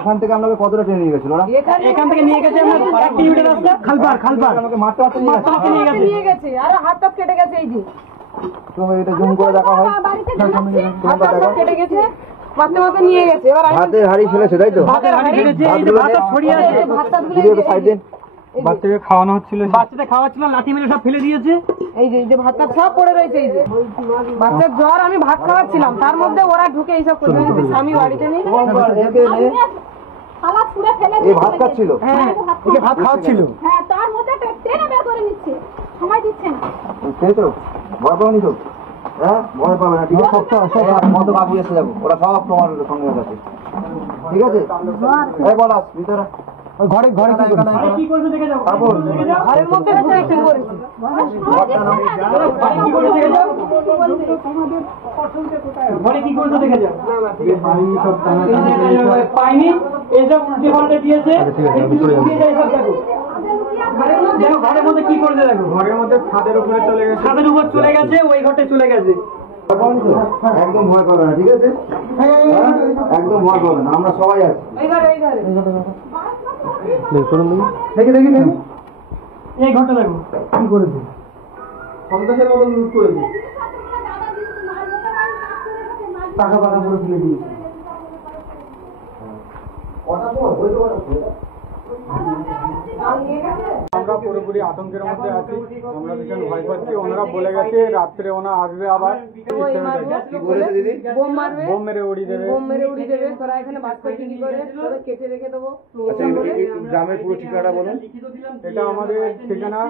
এখান থেকে আপনাকে কতটা ট্রেনে নিয়ে গেছিল ওরা? এখান থেকে নিয়ে গেছে আমরা 1 কিলোমিটার রাস্তা খালপাড় আমাকে মারতে নিয়ে গেছে আর হাত পা কেটে গেছে। এই যে তুমি এটা জুম করে দেখা হয়, হাত পা কেটে গেছে, মারতে নিয়ে গেছে। এবার ভাতের হাড়ি ফেলেছে তাই তো? ভাতের হাড়ি ফেলেছে, এই যে ভাত ছড়িয়ে আছে, ভিডিওটা সাইড দেন। বাচ্চাকে খাওয়ানো হচ্ছিল, বাচ্চাদের খাওয়াচ্ছিল, লাঠি মেরে সব ফেলে দিয়েছে। এই যে ভাত সব পড়ে রয়েছে। এই যে বাচ্চার জ্বর, আমি ভাত খাওয়াচ্ছিলাম, তার মধ্যে ওরা ঢুকে এইসব করে দিয়েছে। স্বামী বাড়িতে নেই, এই ভাত খাচ্ছিল। হ্যাঁ ওকে ভাত খাওয়াচ্ছিল। হ্যাঁ, তার মধ্যে ট্রেনে বের করে নিচ্ছে, সময় দিচ্ছে না। সেই তো ভয় পাওনি তো? হ্যাঁ, ভয় পাবে না, ঠিক আছে? মতো বাবু এসে যাবো, ওরা সব তোমার সঙ্গে আছে, ঠিক আছে? এই বল আস ভিতরে ঘরে কি করবে দেখে যাও, ঘরের মধ্যে ঢুকে কি করেছে, ঘরে কি করবে দেখে যাও। পাইনি এইসব উল্টে পাল্টে দিয়েছে। ঘরের মধ্যে কি করছে দেখো, ঘরের মধ্যে ছাদের উপরে চলে গেছে, ছাদের উপর চলে গেছে, ওই ঘরটা চলে গেছে। একদম ভয় পাবে না, ঠিক আছে? একদম ভয় পাবে না, আমরা সবাই আছি। এই ঘরে দেখি এই ঘরটা দেখো কি করেছে, সন্ত্রাসের মতো লুট করেছে, টাকা পাকা করে ফেলে দিয়েছে। আমরা পুরোপুরি আতঙ্কের মধ্যে আছি, আমরা ভীষণ ভয় পাচ্ছি। ওনারা বলে গেছে রাত্রে ওনা আসবে, আবার বোম মেরে উড়িয়ে দেবে। তোরা এখানে বাস করতে কি করে, তোরা কেটে রেখে দেবো। গ্রামের পুরো ঠিকানাটা বলুন। এটা আমাদের ঠিকানা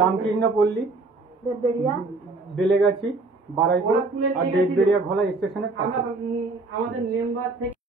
রামকৃষ্ণ পল্লী, বেলেগাছি, বারাইপুর আর দেশবেড়িয়া ঘোলা স্টেশনের পাশে। আমাদের মেম্বার থেকে